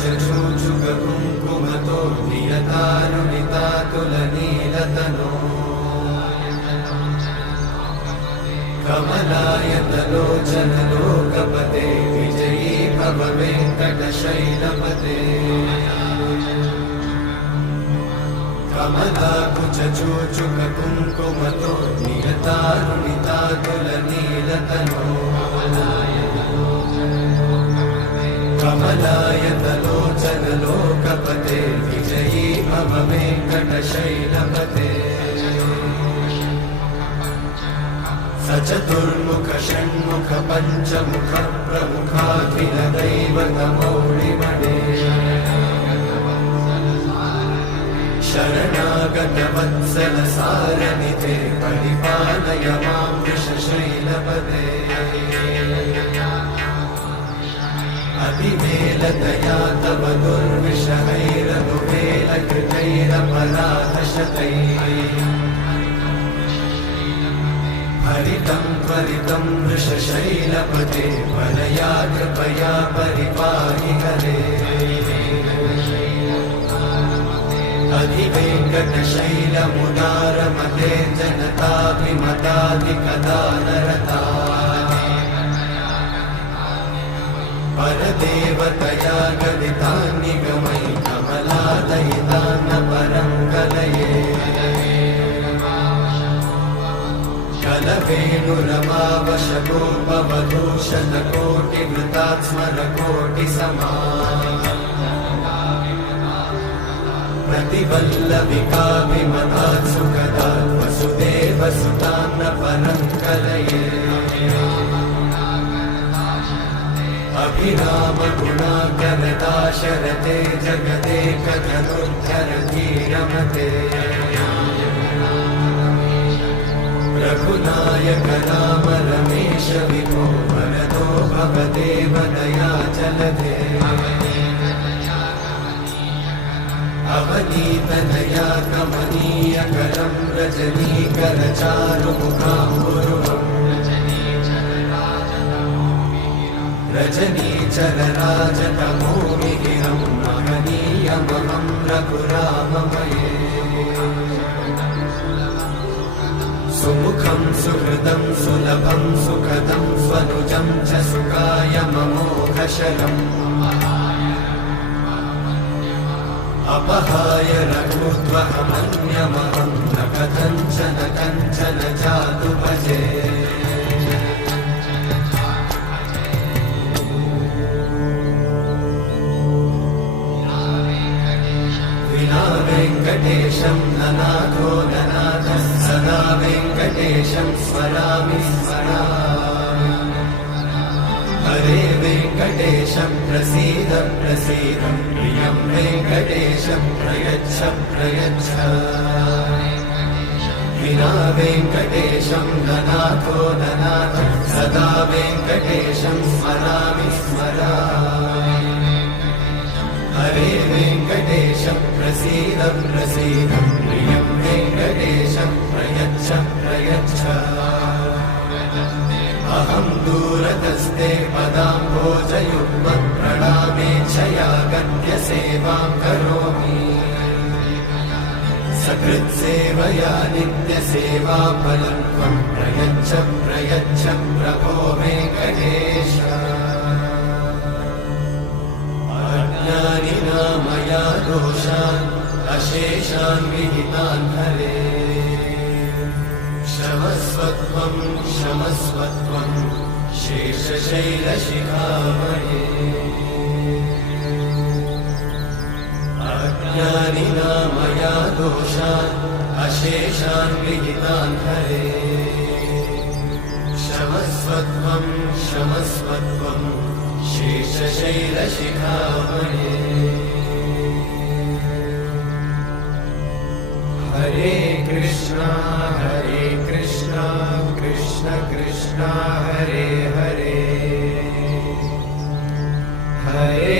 कुङ्कुमतो नियतानुनितातुलनीलतनो कमलायतलोचनलोकपते विजयी भव वेङ्कटशैलपते कमलाकुचूचुककुङ्कुमतो नियतानुनितातुलनीलतनो कमलायतलोचनलोकपते विजयी भव वेङ्कटशैलपते सचतुर्मुख षण्मुख पञ्चमुख प्रमुखाखिलदैवतमौलिमणे शरणागतवत्सलसारनिधे परिपालय मां वृषशैलपते अतिवेलतया तव दुर्विषहैरनुवेलकृतैरपराधशतैः हरितं त्वरितं वृषशैलपते वरया कृपया परिपाहि हरे अधिवेङ्कटशैलमुदारमते जनताभिमताधिकदानरता परदेवतया गदितान्निगमै कमलादयितान्न परं कलये कलवेणुरमावशतोपवधूशतकोटिवृतात्स्मरकोटिसमा प्रतिवल्लविकाभिमतात् सुखदात् वसुदेवसुतान्न परं कलये अभिरामगुणाकरदाशरथे जगदेकधनुर्धरधीरमते रघुनायक राम रमेश विभो वरदो भवदेव दयाचलधे अवनीतनया कमनीयकरं रजनीकरचारुमुखाम्बुरुहम् रजनीचरराजतमोमिहिरं महनीयमहं रघुराममये सुमुखं सुहृदं सुलभं सुखदं स्वनुजं च सुखायममोघशरम् अपहाय रघुत्वहमन्यमहं न कथञ्चन कञ्चन जातु भजे विना वेङ्कटेशं ननाथो ननाथः सदा वेङ्कटेशं स्मरामि स्मरामि हरे वेङ्कटेशं प्रसीद प्रसीद प्रियं वेङ्कटेशं प्रयच्छ प्रयच्छ विना वेङ्कटेशं ननाथो ननाथः सदा वेङ्कटेशं स्मरामि स्मरामि हरे वेङ्कटेशं प्रसीद प्रसीद प्रियं वेङ्कटेशं प्रयच्छ प्रयच्छ अहं दूरतस्ते पदाम्भोजयुग्मप्रणामेच्छया गद्य सेवां करोमि सकृत्सेवया नित्यसेवाफलं त्वं प्रयच्छ प्रयच्छ प्रभो वेङ्कटेश अज्ञानिना मया दोषान् अशेषान् विहितान् हरे क्षमस्वत्वं क्षमस्वत्वं शेषशैलशिखामणे अज्ञानिना मया दोषान् अशेषान् विहितान् हरे क्षमस्वत्वं क्षमस्वत्वं शेषशैलशिखामणे हरे कृष्णा कृष्ण कृष्ण हरे हरे हरे